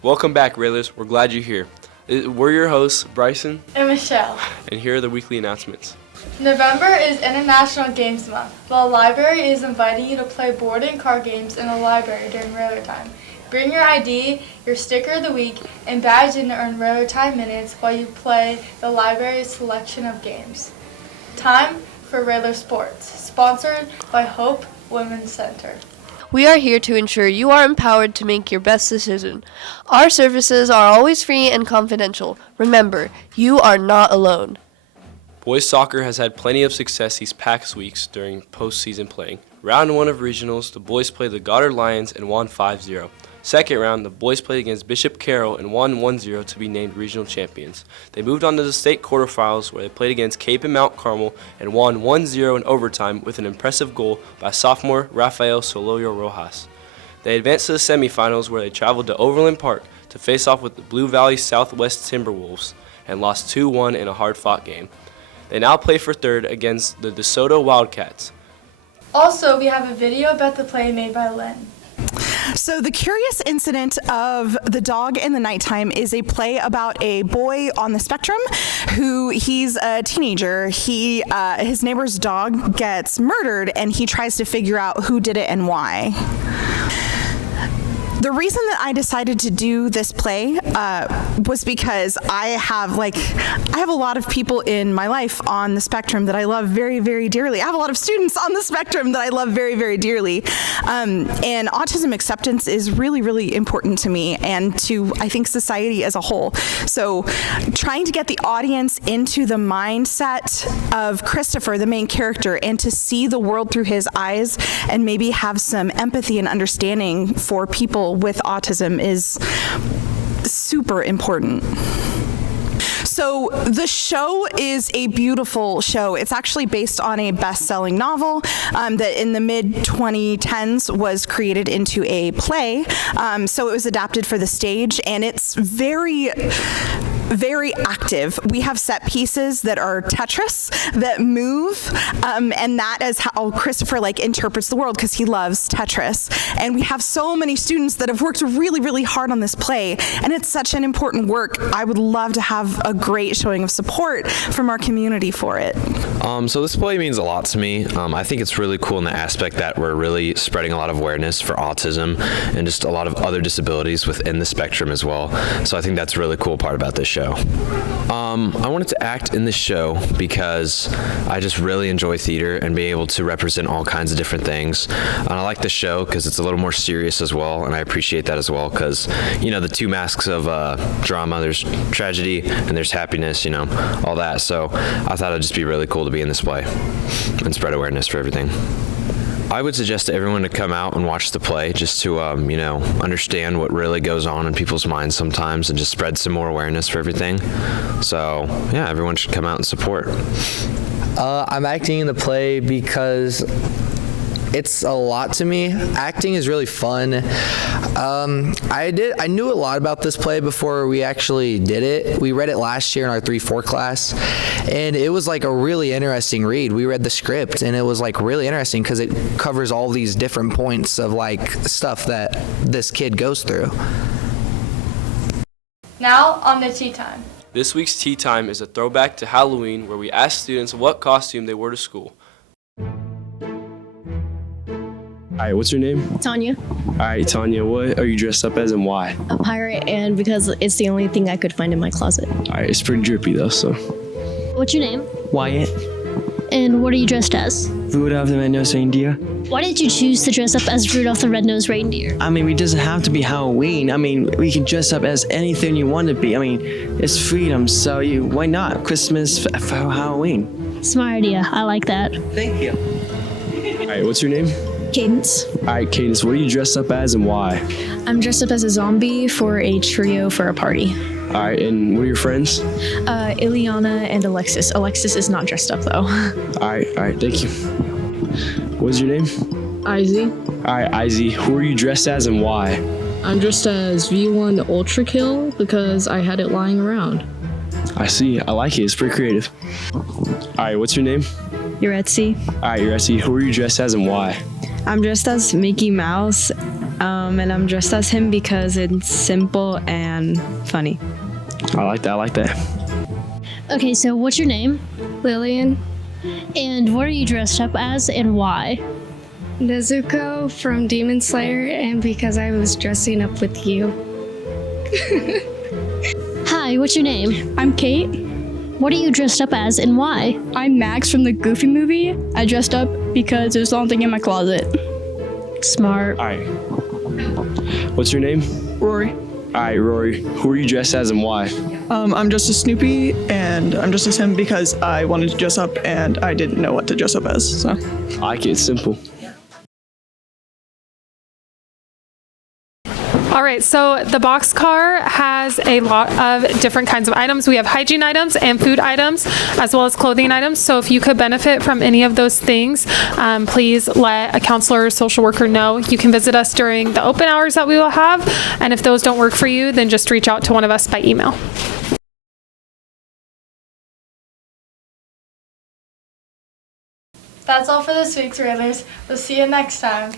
Welcome back, Railers. We're glad you're here. We're your hosts, Bryson and Michelle. And here are the weekly announcements. November is International Games Month. The library is inviting you to play board and card games in the library during Railer Time. Bring your ID, your sticker of the week, and badge in to earn Railer Time minutes while you play the library's selection of games. Time for Railer Sports, sponsored by Hope Women's Center. We are here to ensure you are empowered to make your best decision. Our services are always free and confidential. Remember, you are not alone. Boys soccer has had plenty of success these past weeks during postseason playing. Round 1 of regionals, the boys played the Goddard Lions and won 5-0. Second round, the boys played against Bishop Carroll and won 1-0 to be named regional champions. They moved on to the state quarterfinals where they played against Cape and Mount Carmel and won 1-0 in overtime with an impressive goal by sophomore Rafael Soloyo Rojas. They advanced to the semifinals where they traveled to Overland Park to face off with the Blue Valley Southwest Timberwolves and lost 2-1 in a hard-fought game. They now play for third against the DeSoto Wildcats. Also, we have a video about the play made by Lynn. So The Curious Incident of the Dog in the Nighttime is a play about a boy on the spectrum who he's a teenager. His neighbor's dog gets murdered and he tries to figure out who did it and why. The reason that I decided to do this play was because I have a lot of people in my life on the spectrum that I love very, very dearly. I have a lot of students on the spectrum that I love very, very dearly. And autism acceptance is really, really important to me and to, I think, society as a whole. So trying to get the audience into the mindset of Christopher, the main character, and to see the world through his eyes and maybe have some empathy and understanding for people with autism is super important. So the show is a beautiful show. It's actually based on a best-selling novel that in the mid-2010s was created into a play. So it was adapted for the stage, and it's very active. We have set pieces that are Tetris that move, and that is how Christopher interprets the world because he loves Tetris. And we have so many students that have worked really, really hard on this play, and it's such an important work. I would love to have a great showing of support from our community for it. So this play means a lot to me. I think it's really cool in the aspect that we're really spreading a lot of awareness for autism and just a lot of other disabilities within the spectrum as well. So I think that's a really cool part about this show. I wanted to act in this show because I just really enjoy theater and being able to represent all kinds of different things. And I like the show because it's a little more serious as well, and I appreciate that as well because, the two masks of drama, there's tragedy and there's happiness, all that. So I thought it'd just be really cool to be in this play and spread awareness for everything. I would suggest to everyone to come out and watch the play just to, understand what really goes on in people's minds sometimes and just spread some more awareness for everything. So, yeah, everyone should come out and support. I'm acting in the play because it's a lot to me. Acting is really fun. I knew a lot about this play before we actually did it. We read it last year in our 3-4 class, and it was a really interesting read. We read the script, and it was really interesting because it covers all these different points of stuff that this kid goes through. Now on to tea time. This week's tea time is a throwback to Halloween where we ask students what costume they wore to school. Hi, what's your name? Tanya. All right, Tanya, what are you dressed up as and why? A pirate, and because it's the only thing I could find in my closet. All right, it's pretty drippy though, so. What's your name? Wyatt. And what are you dressed as? Rudolph the Red-Nosed Reindeer. Why did you choose to dress up as Rudolph the Red-Nosed Reindeer? It doesn't have to be Halloween. We can dress up as anything you want to be. It's freedom, so why not? Christmas for Halloween. Smart idea. I like that. Thank you. All right, what's your name? Cadence. All right, Cadence, what are you dressed up as and why? I'm dressed up as a zombie for a trio for a party. All right, and what are your friends? Ileana and Alexis. Alexis is not dressed up though. All right, thank you. What's your name? Izzy. All right, Izzy, who are you dressed as and why? I'm dressed as V1 Ultra Kill because I had it lying around. I see, I like it, it's pretty creative. All right, what's your name? Yuretsi. All right, Yuretsi, who are you dressed as and why? I'm dressed as Mickey Mouse and I'm dressed as him because it's simple and funny. I like that. Okay, so what's your name? Lillian. And what are you dressed up as and why? Nezuko from Demon Slayer, and because I was dressing up with you. Hi, what's your name? I'm Kate. What are you dressed up as and why? I'm Max from the Goofy movie. I dressed up because it was the only thing in my closet. Smart. All right. What's your name? Rory. All right, Rory. Who are you dressed as and why? I'm dressed as Snoopy, and I'm dressed as him because I wanted to dress up and I didn't know what to dress up as. So. I like it. It's simple. All right, so the boxcar has a lot of different kinds of items. We have hygiene items and food items, as well as clothing items. So if you could benefit from any of those things, please let a counselor or social worker know. You can visit us during the open hours that we will have. And if those don't work for you, then just reach out to one of us by email. That's all for this week's Railers. We'll see you next time.